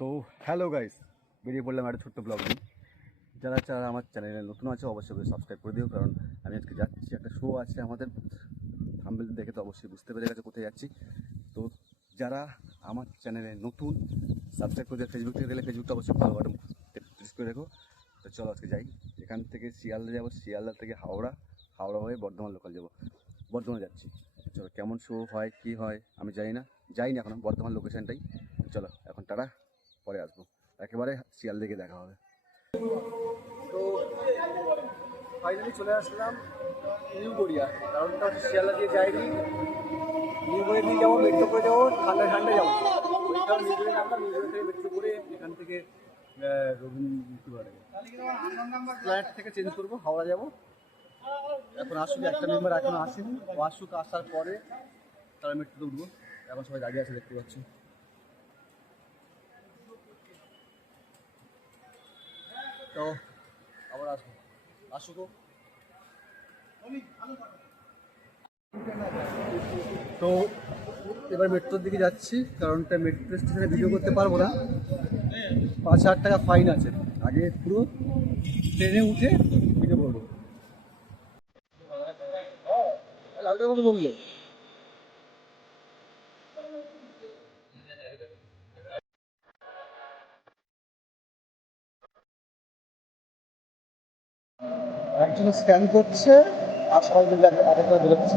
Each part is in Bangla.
তো হ্যালো গাইস, বেরিয়ে পড়লাম একটা ছোট্ট ব্লগ যারা যারা আমার চ্যানেলে নতুন আছে, অবশ্যই সাবস্ক্রাইব করে দিও, কারণ আমি আজকে যাচ্ছি, একটা শো আছে আমাদের। থাম্বেল দেখে তো অবশ্যই বুঝতে পেরে গেছে কোথায় যাচ্ছি। তো যারা আমার চ্যানেলে নতুন সাবস্ক্রাইব করে দিও ফেসবুক থেকে গেলে ফেসবুকটা অবশ্যই ফলো বাটন করে রেখো। তো চলো আজকে যাই। এখান থেকে শিয়ালদা যাব, শিয়ালদা থেকে হাওড়া হাওড়া হয়ে বর্ধমান লোকাল যাব। বর্ধমান যাচ্ছি। চলো কেমন শো হয়, কি হয়, আমি জানি না যাই না এখন, বর্ধমান লোকেশনটাই চলো, এখন টাটা। একেবারে শিয়াল দিকে দেখা হবে। তো ফাইনালি চলে আসলাম নিউ গড়িয়া। কারণটা হচ্ছে শিয়ালদা দিয়ে যাইনি। নিউ গড়িয়া দিয়ে যাব মেট্রো করে যাব, ঠান্ডা ঠান্ডা যাব। ওই কারণ নিউ গড়িয়া নামলাম নিউ গড়িয়া থেকে মেট্রো করে এখান থেকে ফ্লাইট থেকে চেঞ্জ করব, হাওড়া যাব। এখন আসুক একটা মেম্বার এখনও আসেনি। ও আসুক, আসার পরে তারা মেট্রোতে উঠবো। এখন সবাই দাঁড়িয়ে আছে দেখতে পাচ্ছি। তো আবার আসব। আসুক তো এবার মেট্রোর দিকে যাচ্ছি, কারণ মেট্রো স্টেশনে ভিডিও করতে পারব না। পাঁচ হাজার টাকা ফাইন আছে। আগে পুরো ট্রেনে উঠে ভিডিও করব। লালটা বলল। একজন স্ক্যান করছে আর সবাই মিলে আরেকটা বেরোচ্ছে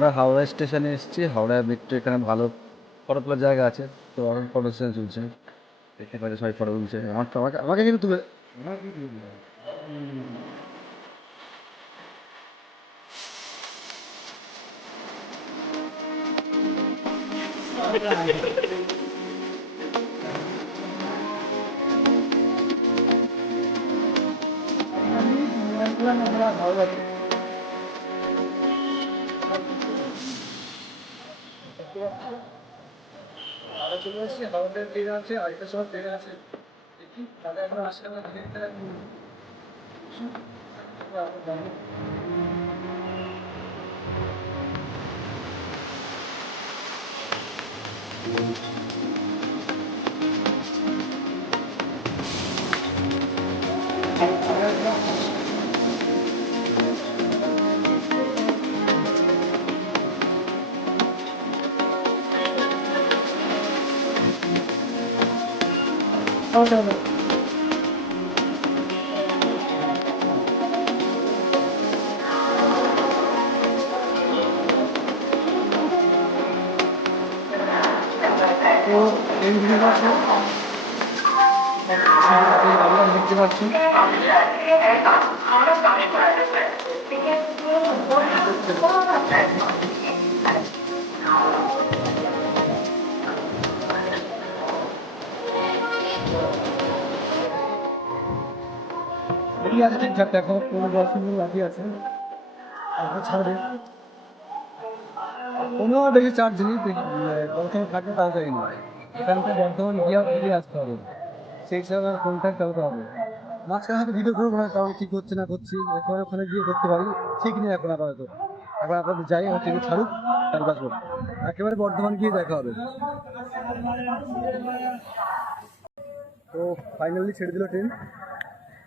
আমরা হাওড়া স্টেশনে এসেছি। হাওড়া মেট্রো এখানে ভালো ফটো তোলার জায়গা আছে, তো এখন ফটো সেশন চলছে। দেখতে পাচ্ছি সবাই ফটো তুলছে। আমার তো আমাকে আমাকে কিন্তু তুলে চলে আসছি আমাদের ট্রেন আছে আরেকটা সময় ট্রেন আছে। দেখি তাহলে এখন আসলে আমার ট্রেনটা তো এই ভিডিও আছে আমরা দেখতে পাচ্ছি এই আছে ঠিকঠাক দেখো, কোনো মিনিট বাকি আছে। ছাড়বে। কোনো বেশি চার্জ নেই বর্তমান থাকলে তাড়াতাড়ি নয় এখানকার বর্তমান গিয়ে আসতে হবে। সেই হিসাবে কন্ট্যাক্ট করতে হবে। মাঝখানে হয়তো ভিডিও করব না, কারণ কী করছে না করছি এরপরে ওখানে গিয়ে করতে পারি। ঠিক নেই এখন আপাতত। এখন আপাতত যাই হচ্ছে ছাড়ুক তারপর আসব একেবারে বর্ধমান গিয়ে দেখা হবে। তো ফাইনালি ছেড়ে দিল ট্রেন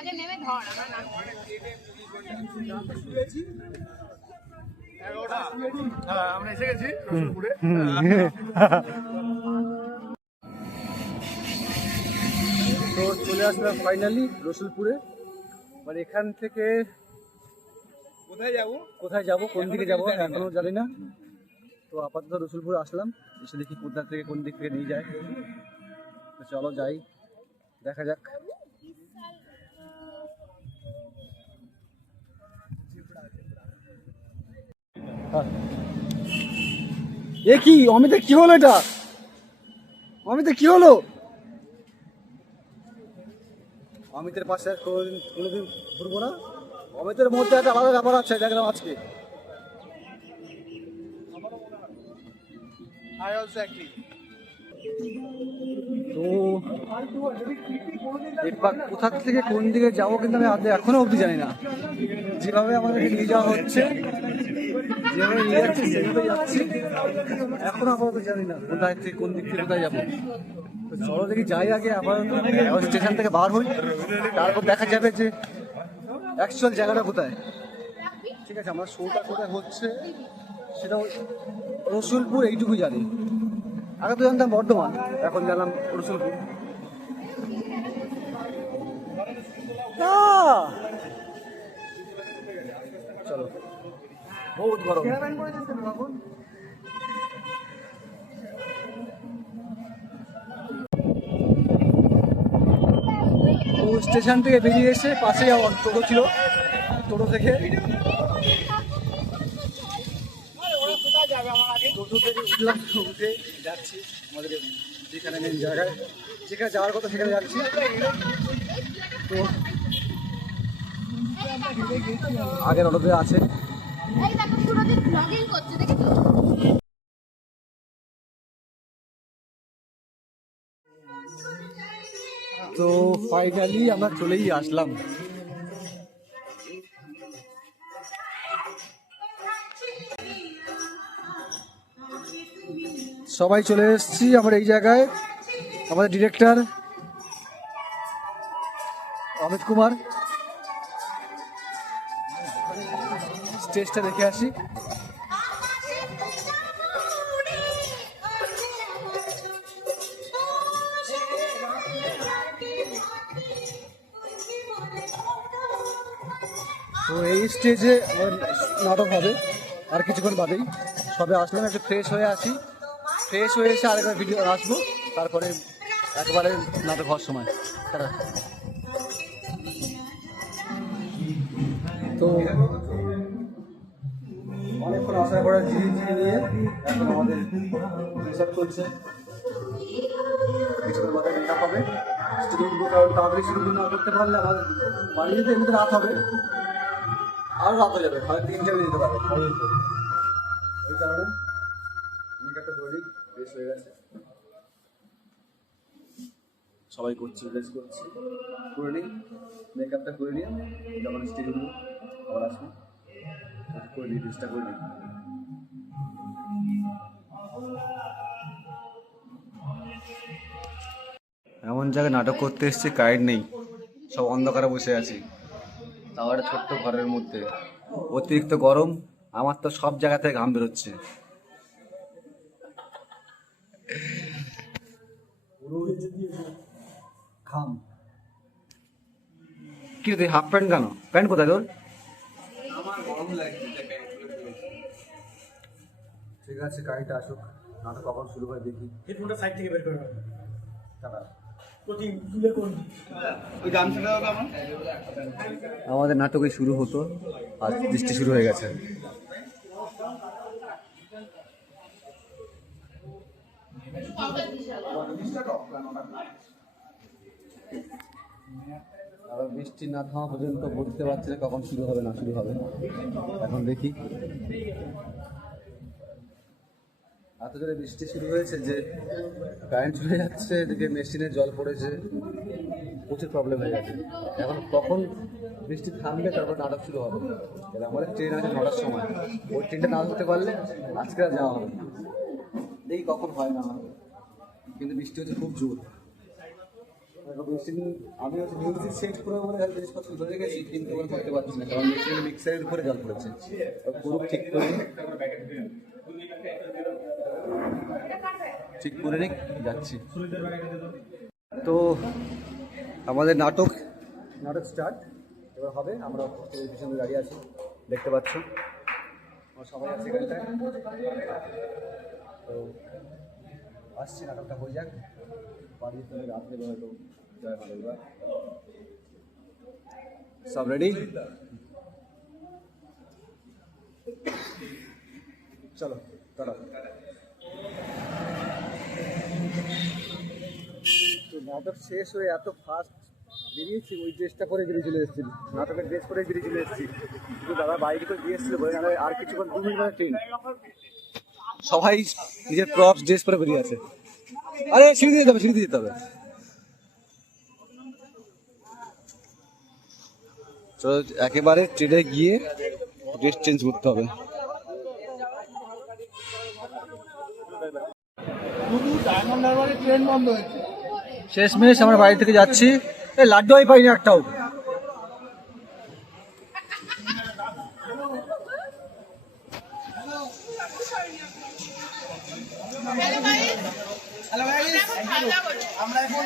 আগে নেমে ধর, আমার এসে গেছি তো চলে আসলাম ফাইনালি রসুলপুরে মানে এখান থেকে কোথায় যাব কোথায় যাব কোন দিকে যাব এখনও জানি না তো আপাতত রসুলপুরে আসলাম এসে দেখি কোথা থেকে কোন দিক থেকে নিয়ে যায় তো চলো যাই, দেখা যাক। এ কি অমিতের কি হলো এটা? অমিতের কি হলো? অমিতের পাশে আর কোনোদিন কোনোদিন ঘুরবো না। অমিতের মধ্যে একটা আলাদা ব্যাপার আছে দেখলাম আজকে। তো এবার কোথা থেকে কোন দিকে যাব কিন্তু আমি এখনও অবধি জানি না। যেভাবে আমাদেরকে নিয়ে যাওয়া হচ্ছে আপাতত জানি না। কোন দিক থেকে কোথায় যাব? দেখি যাই আগে আপাতত স্টেশন থেকে বার হই তারপর দেখা যাবে যে অ্যাকচুয়াল জায়গাটা কোথায় ঠিক আছে আমার শোটা কোথায় হচ্ছে সেটা রসুলপুর এইটুকু জানি আগে তো জানতাম বর্ধমান এখন জানলাম রসুলপুর বহুত গরম। স্টেশন থেকে বেরিয়ে এসে পাশে আমার টোটো ছিল টোটো থেকে। টোটো থেকে উঠলাম উঠে যাচ্ছি আমাদের যেখানে মেন জায়গায় যেখানে যাওয়ার কথা সেখানে যাচ্ছি। তো আগের অটোতে আছে। তো ফাইনালি আমরা চলেই আসলাম। সবাই চলে এসেছি আমার এই জায়গায়। আমাদের ডিরেক্টর অমিত কুমার। স্টেজটা দেখে আসি। তো এই স্টেজে নাটক হবে। আর কিছুক্ষণ বাদেই। সবে আসলাম, একটু ফ্রেশ হয়ে আসি। ফ্রেশ হয়ে এসে আরেকবার ভিডিও আসব। তারপরে একবারে নাটক হওয়ার সময়। তারা তো আমাদের মাথায় মেকআপ হবে। না করতে পারলে রাত হবে। রাত হয়ে যাবে ওই কারণে মেকআপটা করে হয়ে গেছে। সবাই করছে ড্রেস করছে। করে নিই মেকআপটা করে নিয়ে যখন স্টেজ আবার আসব করে নিই ড্রেসটা করে নিই। এমন জায়গায় নাটক করতে এসেছি কারেন্ট নেই। সব অন্ধকারে বসে আছি। তাও একটা ছোট্ট ঘরের মধ্যে। অতিরিক্ত গরম, আমার তো সব জায়গা থেকে ঘাম বেরোচ্ছে। কি হাফ প্যান্ট কেন? প্যান্ট কোথায় তোর? ঠিক আছে গাড়িটা আসুক নাটক কখন শুরু করে দেখি। হেডফোনটা সাইড থেকে বের করে আমার আমাদের নাটকে শুরু হতো আর বৃষ্টি শুরু হয়ে গেছে। আর বৃষ্টি না থামা পর্যন্ত বুঝতে পারছি না কখন শুরু হবে না শুরু হবে। এখন দেখি। এত জোরে বৃষ্টি শুরু হয়েছে যে কারেন্ট চলে যাচ্ছে, এদিকে মেশিনে জল পড়েছে, প্রচুর প্রবলেম হয়ে গেছে। এখন কখন বৃষ্টি থামবে, তারপর নাটক শুরু হবে। এবার আমাদের ট্রেন আছে নটার সময়। ওই ট্রেনটা না ধরতে পারলে আজকে আর যাওয়া হবে না। দেখি কখন হয় না কিন্তু বৃষ্টি হচ্ছে খুব জোর। আমি হচ্ছে মিউজিক সেট করে বলে জিনিসপত্র ধরে রেখেছি, কিন্তু করতে পারছি না, কারণ মেশিন মিক্সারের উপরে জল পড়েছে। পুরো ঠিক করে। ঠিক করে নিক যাচ্ছি। তো আমাদের নাটক নাটক স্টার্ট এবার হবে আমরা পিছনে দাঁড়িয়ে আছি দেখতে পাচ্ছ। আমরা সবাই আছে এখানটায়। তো আসছি নাটকটা হয়ে যাক। বাড়ি চলে রাত্রে হয়তো জয় ভালো এবার। সব রেডি চলো টাটা। তো নাটক শেষ হয়ে এত ফাস্ট বেরিয়েছি, ওই ড্রেসটা পরে বেরিয়ে চলে এসেছি। নাটকের ড্রেস পরে বেরিয়ে চলে এসেছি। কিন্তু দাদা বাইরে করে দিয়ে এসেছিল বলে আর কিছুক্ষণ দু মিনিট মানে ট্রেন সবাই নিজের প্রপস ড্রেস পরে বেরিয়ে আছে। আরে, সিঁড়ি দিয়ে যেতে হবে, সিঁড়ি দিয়ে যেতে হবে। তো একেবারে ট্রেনে গিয়ে ড্রেস চেঞ্জ করতে হবে। বন্ধ হয়েছে। শেষমেশ আমরা বাড়ি থেকে যাচ্ছি। এই লাড্ডু আমি পাইনি একটাও। আমরা এখন